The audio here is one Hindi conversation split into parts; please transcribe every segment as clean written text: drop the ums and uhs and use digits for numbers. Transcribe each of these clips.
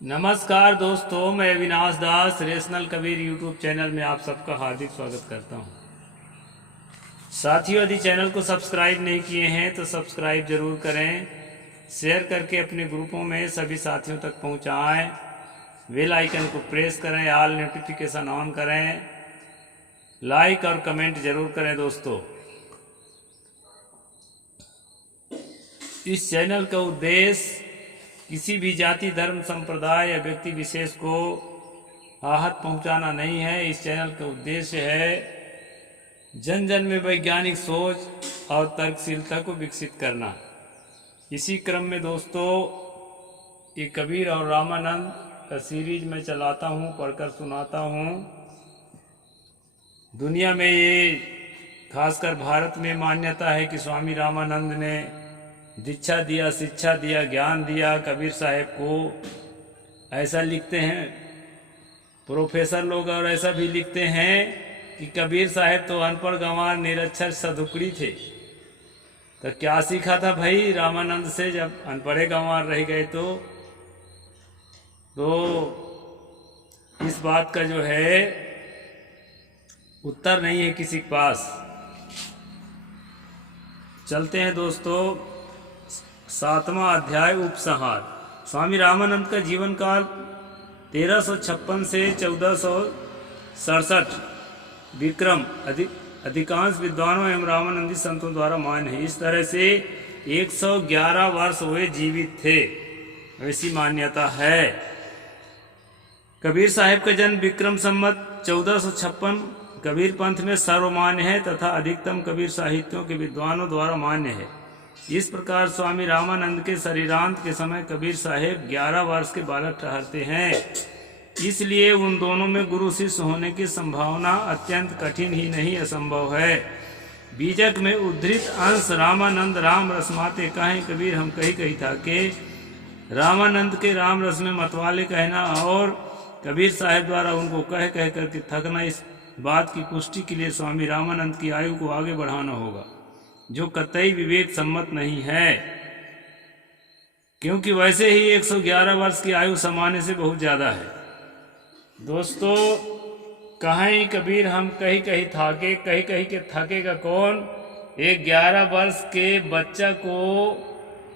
नमस्कार दोस्तों, मैं अविनाश दास रेशनल कबीर यूट्यूब चैनल में आप सबका हार्दिक स्वागत करता हूं। साथियों, यदि चैनल को सब्सक्राइब नहीं किए हैं तो सब्सक्राइब जरूर करें, शेयर करके अपने ग्रुपों में सभी साथियों तक पहुंचाएं, बेल आइकन को प्रेस करें, ऑल नोटिफिकेशन ऑन करें, लाइक और कमेंट जरूर करें। दोस्तों, इस चैनल का उद्देश्य किसी भी जाति, धर्म, संप्रदाय या व्यक्ति विशेष को आहत पहुंचाना नहीं है। इस चैनल का उद्देश्य है जन जन में वैज्ञानिक सोच और तर्कशीलता को विकसित करना। इसी क्रम में दोस्तों, ये कबीर और रामानंद का सीरीज मैं चलाता हूँ, पढ़कर सुनाता हूँ। दुनिया में ये खासकर भारत में मान्यता है कि स्वामी रामानंद ने दीक्षा दिया, शिक्षा दिया, ज्ञान दिया कबीर साहब को। ऐसा लिखते हैं प्रोफेसर लोग, और ऐसा भी लिखते हैं कि कबीर साहब तो अनपढ़ गंवार निरक्षर सदुकड़ी थे। तो क्या सीखा था भाई रामानंद से जब अनपढ़े गंवार रह गए? तो इस बात का जो है उत्तर नहीं है किसी के पास। चलते हैं दोस्तों, 7वां अध्याय उपसंहार। स्वामी रामानंद का जीवन काल 1356 से 1467 विक्रम अधिकांश विद्वानों एवं रामानंदी संतों द्वारा मान्य है। इस तरह से 111 वर्ष वे जीवित थे, ऐसी मान्यता है। कबीर साहब का जन्म विक्रम संवत 1456 कबीर पंथ में सर्वमान्य है तथा अधिकतम कबीर साहित्यों के विद्वानों द्वारा मान्य है। इस प्रकार स्वामी रामानंद के शरीरांत के समय कबीर साहेब 11 वर्ष के बालक ठहरते हैं। इसलिए उन दोनों में गुरु शिष्य होने की संभावना अत्यंत कठिन ही नहीं असंभव है। बीजक में उद्धृत अंश रामानंद राम रसमाते कहें कबीर हम कही था कि रामानंद के राम रस में मतवाले कहना और कबीर साहेब द्वारा उनको कह करके थकना, इस बात की पुष्टि के लिए स्वामी रामानंद की आयु को आगे बढ़ाना होगा, जो कतई विवेक सम्मत नहीं है, क्योंकि वैसे ही 111 वर्ष की आयु सामान्य से बहुत ज्यादा है। दोस्तों, कहीं कबीर हम कही थाके, कही के थकेगा कौन? एक 11 वर्ष के बच्चा को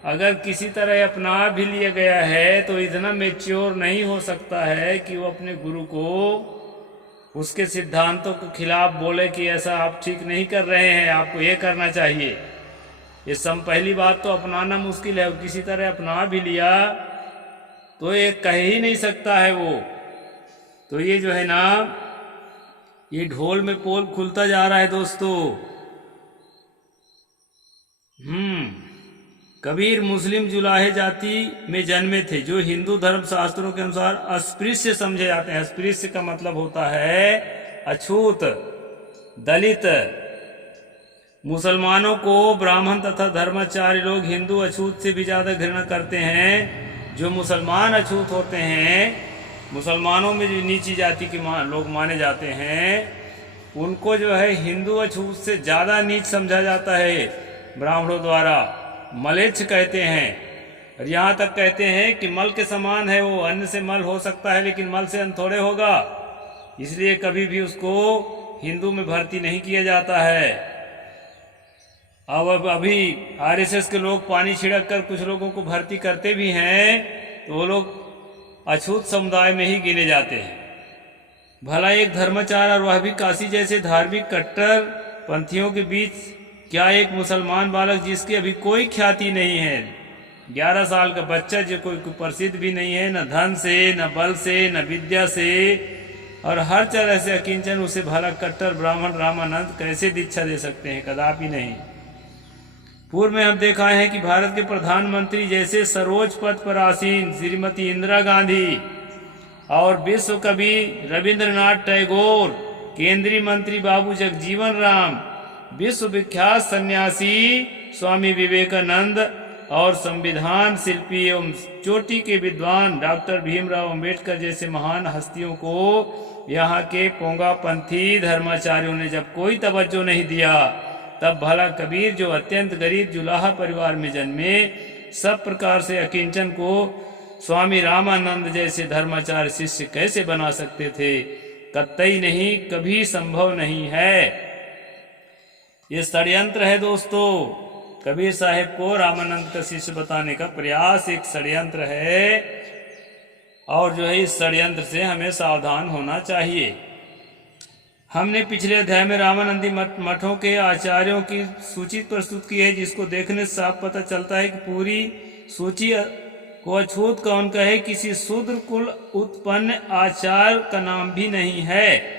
अगर किसी तरह अपना भी लिया गया है तो इतना मेच्योर नहीं हो सकता है कि वो अपने गुरु को उसके सिद्धांतों के खिलाफ बोले कि ऐसा आप ठीक नहीं कर रहे हैं, आपको ये करना चाहिए। ये सब पहली बात तो अपनाना मुश्किल है। किसी तरह अपना भी लिया तो ये कह ही नहीं सकता है वो। तो ये जो है ना, ये ढोल में पोल खुलता जा रहा है दोस्तों। कबीर मुस्लिम जुलाहे जाति में जन्मे थे, जो हिंदू धर्म शास्त्रों के अनुसार अस्पृश्य समझे जाते हैं। अस्पृश्य का मतलब होता है अछूत, दलित। मुसलमानों को ब्राह्मण तथा धर्माचार्य लोग हिंदू अछूत से भी ज्यादा घृणा करते हैं। जो मुसलमान अछूत होते हैं, मुसलमानों में जो नीची जाति के लोग माने जाते हैं, उनको जो है हिंदू अछूत से ज्यादा नीच समझा जाता है ब्राह्मणों द्वारा। मलेच्छ कहते हैं, और यहाँ तक कहते हैं कि मल के समान है वो। अन्न से मल हो सकता है लेकिन मल से अन्न थोड़े होगा, इसलिए कभी भी उसको हिंदू में भर्ती नहीं किया जाता है। अब अभी आरएसएस के लोग पानी छिड़क कर कुछ लोगों को भर्ती करते भी हैं, तो वो लोग अछूत समुदाय में ही गिने जाते हैं। भला एक धर्माचार्य और वह भी काशी जैसे धार्मिक कट्टर पंथियों के बीच क्या एक मुसलमान बालक जिसकी अभी कोई ख्याति नहीं है, 11 साल का बच्चा जो कोई प्रसिद्ध भी नहीं है, न धन से, न बल से, न विद्या से, और हर तरह से अकिंचन, उसे भला कट्टर ब्राह्मण रामानंद कैसे दीक्षा दे सकते हैं? कदापि नहीं। पूर्व में हम देखा है कि भारत के प्रधानमंत्री जैसे सर्वोच्च पद पर आसीन श्रीमती इंदिरा गांधी और विश्व कवि रविंद्रनाथ टैगोर, केंद्रीय मंत्री बाबू जगजीवन राम, विश्व विख्यात सन्यासी स्वामी विवेकानंद और संविधान शिल्पी एवं चोटी के विद्वान डॉक्टर भीमराव अंबेडकर जैसे महान हस्तियों को यहाँ के पोंगापंथी धर्माचार्यों ने जब कोई तवज्जो नहीं दिया, तब भला कबीर जो अत्यंत गरीब जुलाहा परिवार में जन्मे, सब प्रकार से अकिंचन को स्वामी रामानंद जैसे धर्माचार्य शिष्य कैसे बना सकते थे? कतई नहीं, कभी संभव नहीं है। ये षड्यंत्र है दोस्तों। कबीर साहिब को रामानंद का शिष्य बताने का प्रयास एक षड्यंत्र है, और जो है इस षड्यंत्र से हमें सावधान होना चाहिए। हमने पिछले अध्याय में रामानंदी मठों के आचार्यों की सूची प्रस्तुत की है, जिसको देखने से साफ पता चलता है कि पूरी सूची को अछूत कौन कहे, किसी शूद्र कुल उत्पन्न आचार्य का नाम भी नहीं है।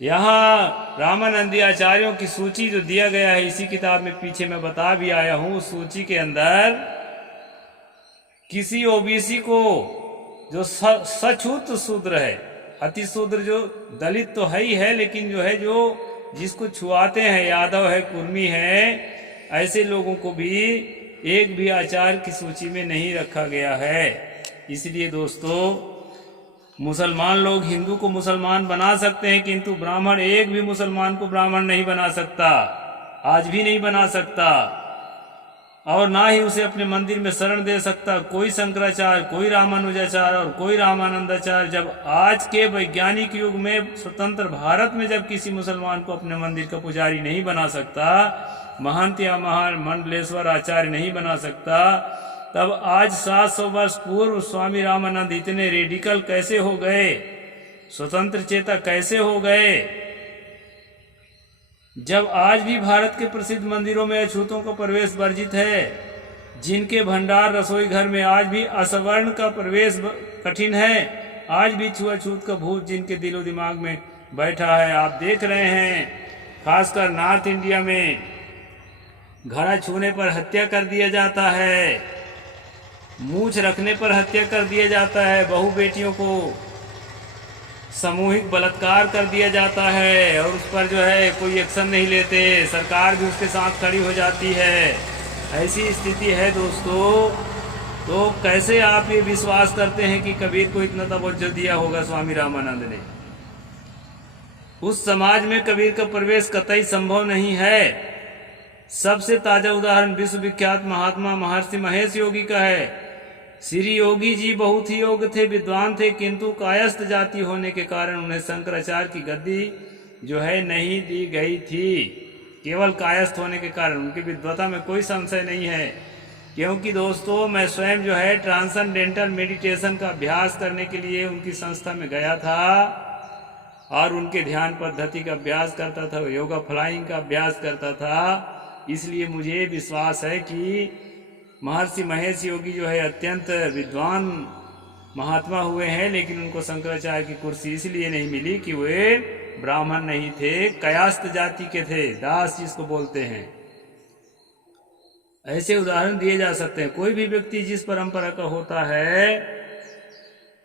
यहाँ रामानंदी आचार्यों की सूची जो दिया गया है इसी किताब में पीछे मैं बता भी आया हूँ, उस सूची के अंदर किसी ओबीसी को जो सछूत शूद्र है, अति शूद्र जो दलित तो है ही है, लेकिन जो है जो जिसको छुआते हैं, यादव है, कुर्मी है, ऐसे लोगों को भी एक भी आचार्य की सूची में नहीं रखा गया है। इसलिए दोस्तों, मुसलमान लोग हिंदू को मुसलमान बना सकते हैं, किंतु ब्राह्मण एक भी मुसलमान को ब्राह्मण नहीं बना सकता, आज भी नहीं बना सकता, और ना ही उसे अपने मंदिर में शरण दे सकता कोई शंकराचार्य, कोई रामानुजाचार्य और कोई रामानंदाचार्य। जब आज के वैज्ञानिक युग में स्वतंत्र भारत में जब किसी मुसलमान को अपने मंदिर का पुजारी नहीं बना सकता, महंत या महामंडलेश्वर आचार्य नहीं बना सकता, तब आज 700 वर्ष पूर्व स्वामी रामानंद इतने रेडिकल कैसे हो गए, स्वतंत्र चेता कैसे हो गए? जब आज भी भारत के प्रसिद्ध मंदिरों में अछूतों का प्रवेश वर्जित है, जिनके भंडार रसोई घर में आज भी असवर्ण का प्रवेश कठिन है, आज भी छुआछूत का भूत जिनके दिलो दिमाग में बैठा है, आप देख रहे हैं, खासकर नॉर्थ इंडिया में घड़ा छूने पर हत्या कर दिया जाता है, मूछ रखने पर हत्या कर दिया जाता है, बहू बेटियों को सामूहिक बलात्कार कर दिया जाता है, और उस पर जो है कोई एक्शन नहीं लेते, सरकार भी उसके साथ खड़ी हो जाती है। ऐसी स्थिति है दोस्तों। तो कैसे आप ये विश्वास करते हैं कि कबीर को इतना तवज्जो दिया होगा स्वामी रामानंद ने? उस समाज में कबीर का प्रवेश कतई संभव नहीं है। सबसे ताजा उदाहरण विश्वविख्यात महात्मा महर्षि महेश योगी का है। श्री योगी जी बहुत ही योग्य थे, विद्वान थे, किंतु कायस्थ जाति होने के कारण उन्हें शंकराचार्य की गद्दी जो है नहीं दी गई थी। केवल कायस्थ होने के कारण, उनकी विद्वता में कोई संशय नहीं है। क्योंकि दोस्तों, मैं स्वयं जो है ट्रांसेंडेंटल मेडिटेशन का अभ्यास करने के लिए उनकी संस्था में गया था, और उनके ध्यान पद्धति का अभ्यास करता था, योगा फ्लाइंग का अभ्यास करता था। इसलिए मुझे विश्वास है कि महर्षि महेश योगी जो है अत्यंत विद्वान महात्मा हुए हैं, लेकिन उनको शंकराचार्य की कुर्सी इसलिए नहीं मिली कि वे ब्राह्मण नहीं थे, कायस्थ जाति के थे, दास जिसको बोलते हैं। ऐसे उदाहरण दिए जा सकते हैं। कोई भी व्यक्ति जिस परंपरा का होता है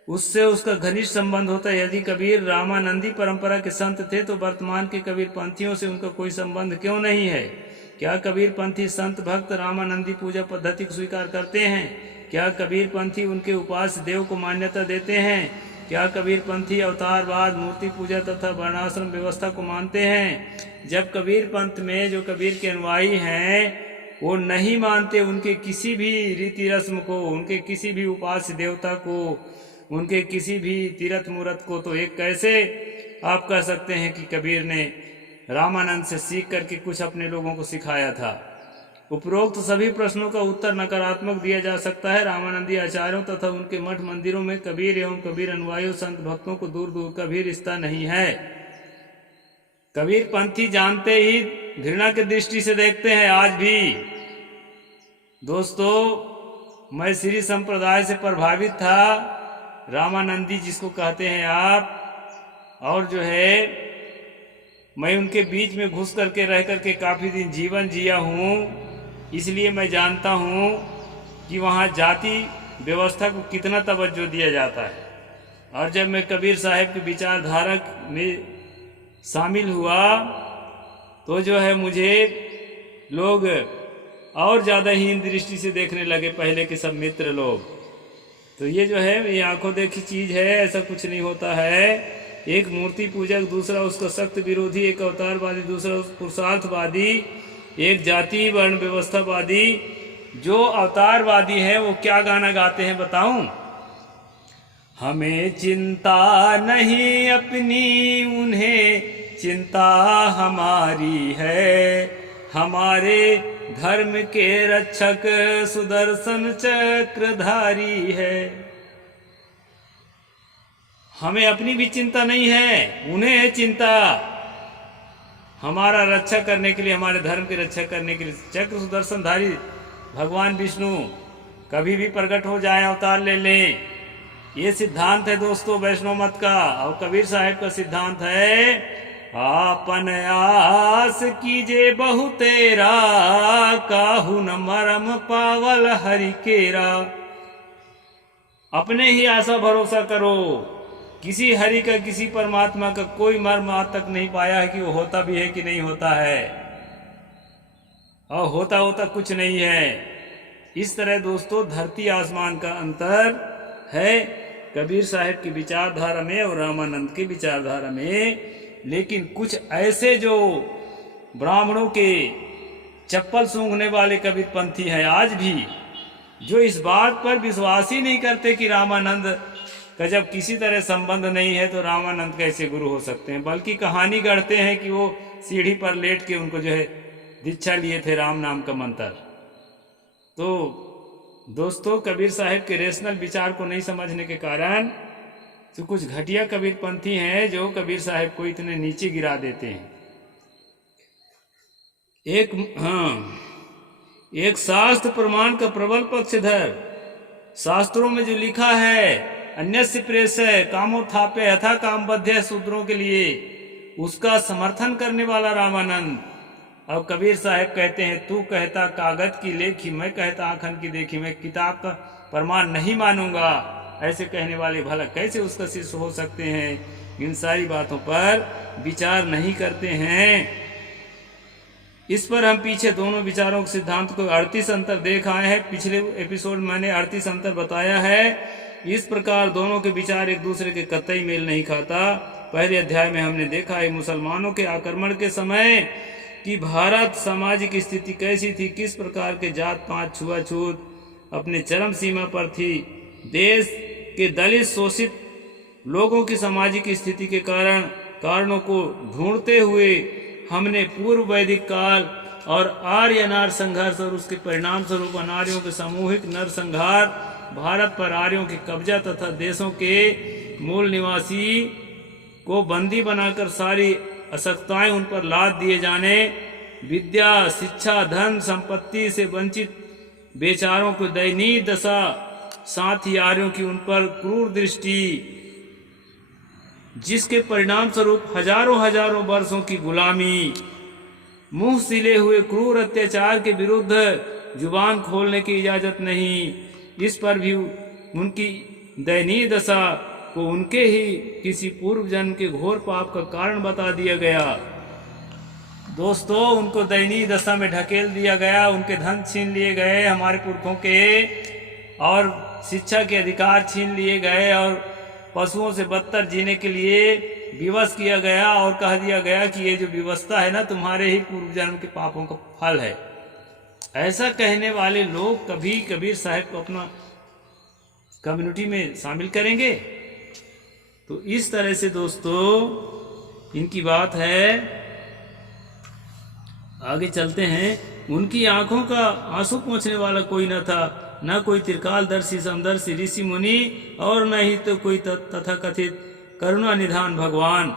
उससे उसका घनिष्ठ संबंध होता है। यदि कबीर रामानंदी परंपरा के संत थे तो वर्तमान के कबीर पंथियों से उनका कोई संबंध क्यों नहीं है? क्या कबीर पंथी संत भक्त रामानंदी पूजा पद्धति को स्वीकार करते हैं? क्या कबीर पंथी उनके उपास्य देव को मान्यता देते हैं? क्या कबीर पंथी अवतारवाद, मूर्ति पूजा तथा वर्णाश्रम व्यवस्था को मानते हैं? जब कबीर पंथ में जो कबीर के अनुयायी हैं वो नहीं मानते उनके किसी भी रीति रस्म को, उनके किसी भी उपास्य देवता को, उनके किसी भी तीर्थ मूर्त को, तो एक कैसे आप कह सकते हैं कि कबीर ने रामानंद से सीख करके कुछ अपने लोगों को सिखाया था? उपरोक्त सभी प्रश्नों का उत्तर नकारात्मक दिया जा सकता है। रामानंदी आचार्यों तथा उनके मठ मंदिरों में कबीर एवं कबीर अनुयायियों संत भक्तों को दूर दूर का भी रिश्ता नहीं है। कबीर पंथी जानते ही घृणा की दृष्टि से देखते हैं आज भी। दोस्तों, मैं श्री संप्रदाय से प्रभावित था, रामानंदी जिसको कहते हैं आप, और जो है मैं उनके बीच में घुस करके रह करके काफ़ी दिन जीवन जिया हूँ। इसलिए मैं जानता हूँ कि वहाँ जाति व्यवस्था को कितना तवज्जो दिया जाता है। और जब मैं कबीर साहब की विचारधारा में शामिल हुआ तो जो है मुझे लोग और ज़्यादा हीन दृष्टि से देखने लगे, पहले के सब मित्र लोग। तो ये जो है ये आंखों देखी चीज़ है, ऐसा कुछ नहीं होता है। एक मूर्ति पूजक, दूसरा उसका सख्त विरोधी, एक अवतारवादी, दूसरा पुरुषार्थवादी, एक जाति वर्ण व्यवस्थावादी, जो अवतारवादी हैं वो क्या गाना गाते हैं बताऊं? हमें चिंता नहीं अपनी, उन्हें चिंता हमारी है, हमारे धर्म के रक्षक सुदर्शन चक्रधारी है। हमें अपनी भी चिंता नहीं है, उन्हें है चिंता, हमारा रक्षा करने के लिए, हमारे धर्म की रक्षा करने के लिए। चक्र सुदर्शनधारी भगवान विष्णु कभी भी प्रकट हो जाए, अवतार ले लें, ये सिद्धांत है दोस्तों वैष्णव मत का। और कबीर साहब का सिद्धांत है, आपन आस कीजे बहु तेरा, काहू न मरम पावल हरि केरा। अपने ही आशा भरोसा करो, किसी हरि का, किसी परमात्मा का कोई मर्म आज तक नहीं पाया है कि वो होता भी है कि नहीं होता है, और होता कुछ नहीं है। इस तरह दोस्तों धरती आसमान का अंतर है कबीर साहब की विचारधारा में और रामानंद की विचारधारा में। लेकिन कुछ ऐसे जो ब्राह्मणों के चप्पल सूंघने वाले कबीरपंथी हैं आज भी, जो इस बात पर विश्वास ही नहीं करते कि रामानंद का जब किसी तरह संबंध नहीं है तो रामानंद कैसे गुरु हो सकते हैं, बल्कि कहानी गढ़ते हैं कि वो सीढ़ी पर लेट के उनको जो है दीक्षा लिए थे राम नाम का मंत्र। तो दोस्तों कबीर साहब के रेशनल विचार को नहीं समझने के कारण तो कुछ घटिया कबीरपंथी हैं जो कबीर साहब को इतने नीचे गिरा देते हैं। एक शास्त्र प्रमाण का प्रबल पक्षधर, शास्त्रों में जो लिखा है अन्यस्य प्रेषय कामोत्थापय यथा कामबद्ध शूद्रों के लिए, उसका समर्थन करने वाला रामानंद। अब कबीर साहब कहते हैं, तू कहता कागज की लेखी, मैं कहता आंखन की देखी, मैं किताब का प्रमाण नहीं मानूंगा। ऐसे कहने वाले भला कैसे उसका शिष्य हो सकते हैं? इन सारी बातों पर विचार नहीं करते हैं। इस पर हम पीछे दोनों विचारों के सिद्धांत को 38 अंतर देख आए हैं। पिछले एपिसोड में मैंने 38 अंतर बताया है। इस प्रकार दोनों के विचार एक दूसरे के कतई मेल नहीं खाता। पहले अध्याय में हमने देखा है मुसलमानों के आक्रमण के समय कि भारत सामाजिक स्थिति कैसी थी, किस प्रकार के जात पात छुआछूत अपने चरम सीमा पर थी। देश के दलित शोषित लोगों की सामाजिक स्थिति के कारणों को ढूंढते हुए हमने पूर्व वैदिक काल और आर्य अनार्य संघर्ष और उसके परिणाम स्वरूप अनार्यों के सामूहिक नरसंहार, भारत पर आर्यों की कब्जा तथा देशों के मूल निवासी को बंदी बनाकर सारी अशक्ताएं उन पर लाद दिए जाने, विद्या शिक्षा धन संपत्ति से वंचित बेचारों को दयनीय दशा, साथ ही आर्यों की उन पर क्रूर दृष्टि, जिसके परिणाम स्वरूप हजारों वर्षों की गुलामी, मुंह सिले हुए क्रूर अत्याचार के विरुद्ध जुबान खोलने की इजाजत नहीं। इस पर भी उनकी दयनीय दशा को उनके ही किसी पूर्व जन्म के घोर पाप का कारण बता दिया गया। दोस्तों उनको दयनीय दशा में ढकेल दिया गया, उनके धन छीन लिए गए हमारे पुरखों के, और शिक्षा के अधिकार छीन लिए गए, और पशुओं से बदतर जीने के लिए विवश किया गया, और कह दिया गया कि ये जो व्यवस्था है ना तुम्हारे ही पूर्व जन्म के पापों का फल है। ऐसा कहने वाले लोग कभी कबीर साहब को अपना कम्युनिटी में शामिल करेंगे? तो इस तरह से दोस्तों इनकी बात है। आगे चलते हैं। उनकी आंखों का आंसू पोंछने वाला कोई न था, न कोई त्रिकालदर्शी समदर्शी ऋषि मुनि, और न ही तो कोई तथाकथित करुणा निधान भगवान।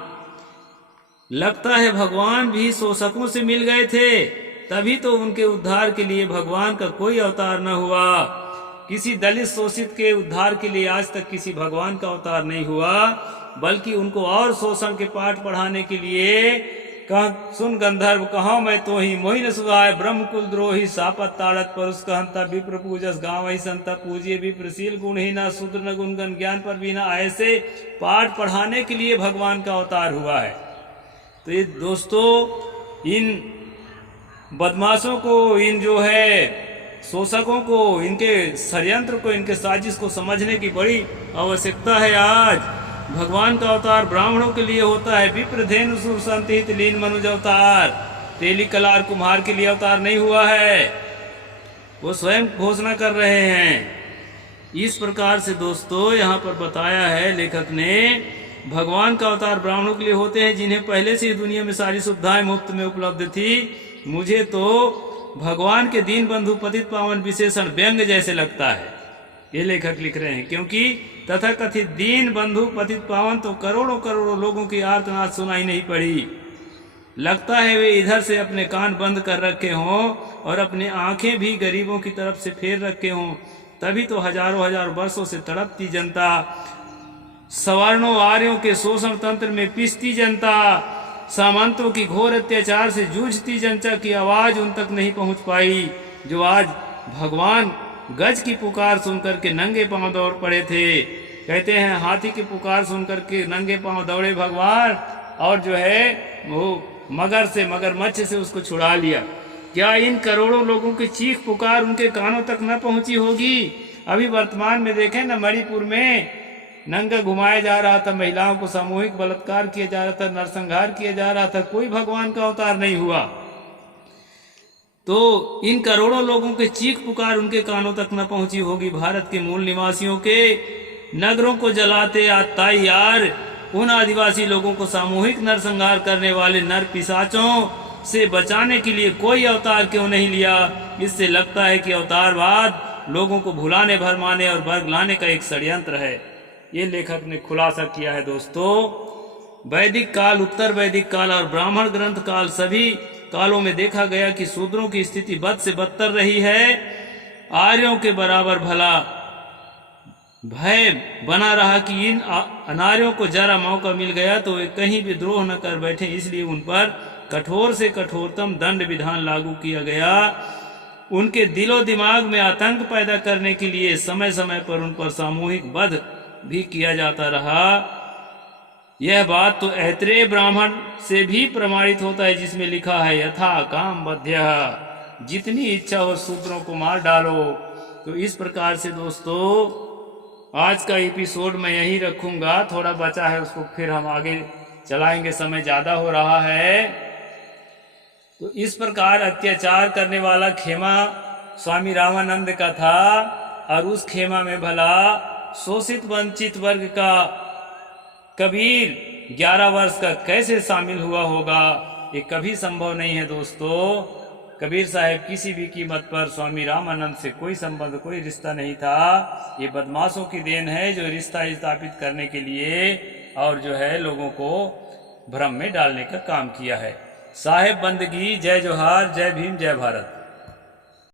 लगता है भगवान भी शोषकों से मिल गए थे, तभी तो उनके उद्धार के लिए भगवान का कोई अवतार न हुआ। किसी दलित शोषित के उद्धार के लिए आज तक किसी भगवान का अवतार नहीं हुआ, बल्कि उनको और शोषण के पाठ पढ़ाने के लिए सुन गंधर्व कहाँ मैं तो ही मोहि न सुहाय, ब्रह्म कुल द्रोही सापत ताड़त परुष कहंता, विप्र पूजस गाँव ही संता पूजिए, विप्रशील गुण ही ना शूद्र न गुणगन ज्ञान पर भी ना। ऐसे पाठ पढ़ाने के लिए भगवान का अवतार हुआ है। तो ये दोस्तों इन बदमाशों को, इन जो है शोषकों को, इनके षड्यंत्र को, इनके साजिश को समझने की बड़ी आवश्यकता है। आज भगवान का अवतार ब्राह्मणों के लिए होता है। विप्रधेनु सुरसंत लीन मनुज अवतार, तेली कलार कुम्हार के लिए अवतार नहीं हुआ है। वो स्वयं घोषणा कर रहे हैं। इस प्रकार से दोस्तों यहाँ पर बताया है लेखक ने, भगवान का अवतार ब्राह्मणों के लिए होते हैं जिन्हें पहले से ही दुनिया में सारी सुविधाएं मुफ्त में उपलब्ध थी। मुझे तो भगवान के दीन बंधु पतित पावन विशेषण व्यंग जैसे लगता है, ये लेखक लिख रहे हैं, क्योंकि तथाकथित दीन बंधु पतित पावन तो करोड़ों करोड़ों लोगों की आर्तनाद सुनाई नहीं पड़ी। लगता है वे इधर से अपने कान बंद कर रखे हों और अपनी आंखें भी गरीबों की तरफ से फेर रखे हों, तभी तो हजारों हजार वर्षों से तड़पती जनता, सवर्णों आर्यों के शोषण तंत्र में पिसती जनता, सामंतों की घोर अत्याचार से जूझती जनता की आवाज उन तक नहीं पहुंच पाई, जो आज भगवान गज की पुकार सुनकर के नंगे पांव दौड़ पड़े थे। कहते हैं हाथी की पुकार सुनकर के नंगे पांव दौड़े भगवान, और जो है वो मगरमच्छ से उसको छुड़ा लिया। क्या इन करोड़ों लोगों की चीख पुकार उनके कानों तक न पहुंची होगी? अभी वर्तमान में देखें ना, मणिपुर में नंगा घुमाया जा रहा था, महिलाओं को सामूहिक बलात्कार किया जा रहा था, नरसंहार किया जा रहा था, कोई भगवान का अवतार नहीं हुआ। तो इन करोड़ों लोगों के चीख पुकार उनके कानों तक न पहुंची होगी। भारत के मूल निवासियों के नगरों को जलाते ताई यार, उन आदिवासी लोगों को सामूहिक नरसंहार करने वाले नर पिशाचों से बचाने के लिए कोई अवतार क्यों नहीं लिया? इससे लगता है कि अवतारवाद लोगों को भुलाने, भरमाने और वर्ग लाने का एक षड्यंत्र है। ये लेखक ने खुलासा किया है दोस्तों। वैदिक काल, उत्तर वैदिक काल और ब्राह्मण ग्रंथ काल, सभी कालों में देखा गया कि शूद्रों की स्थिति बद से बदतर रही है। आर्यों के बराबर भला भय बना रहा कि इन अनार्यों को जरा मौका मिल गया तो वे कहीं भी द्रोह न कर बैठे, इसलिए उन पर कठोर से कठोरतम दंड विधान लागू किया गया। उनके दिलो दिमाग में आतंक पैदा करने के लिए समय समय पर उन पर सामूहिक वध भी किया जाता रहा। यह बात तो ऐत्रेय ब्राह्मण से भी प्रमाणित होता है, जिसमें लिखा है यथा काम बध्य, जितनी इच्छा हो शूद्रों को मार डालो। तो इस प्रकार से दोस्तों आज का एपिसोड मैं यहीं रखूंगा, थोड़ा बचा है उसको फिर हम आगे चलाएंगे, समय ज्यादा हो रहा है। तो इस प्रकार अत्याचार करने वाला खेमा स्वामी रामानंद का था, और उस खेमा में भला शोषित वंचित वर्ग का कबीर 11 वर्ष का कैसे शामिल हुआ होगा? ये कभी संभव नहीं है दोस्तों। कबीर साहब किसी भी कीमत पर स्वामी रामानंद से कोई संबंध, कोई रिश्ता नहीं था। ये बदमाशों की देन है जो रिश्ता स्थापित करने के लिए और जो है लोगों को भ्रम में डालने का काम किया है। साहेब बंदगी, जय जोहार, जय भीम, जय भारत।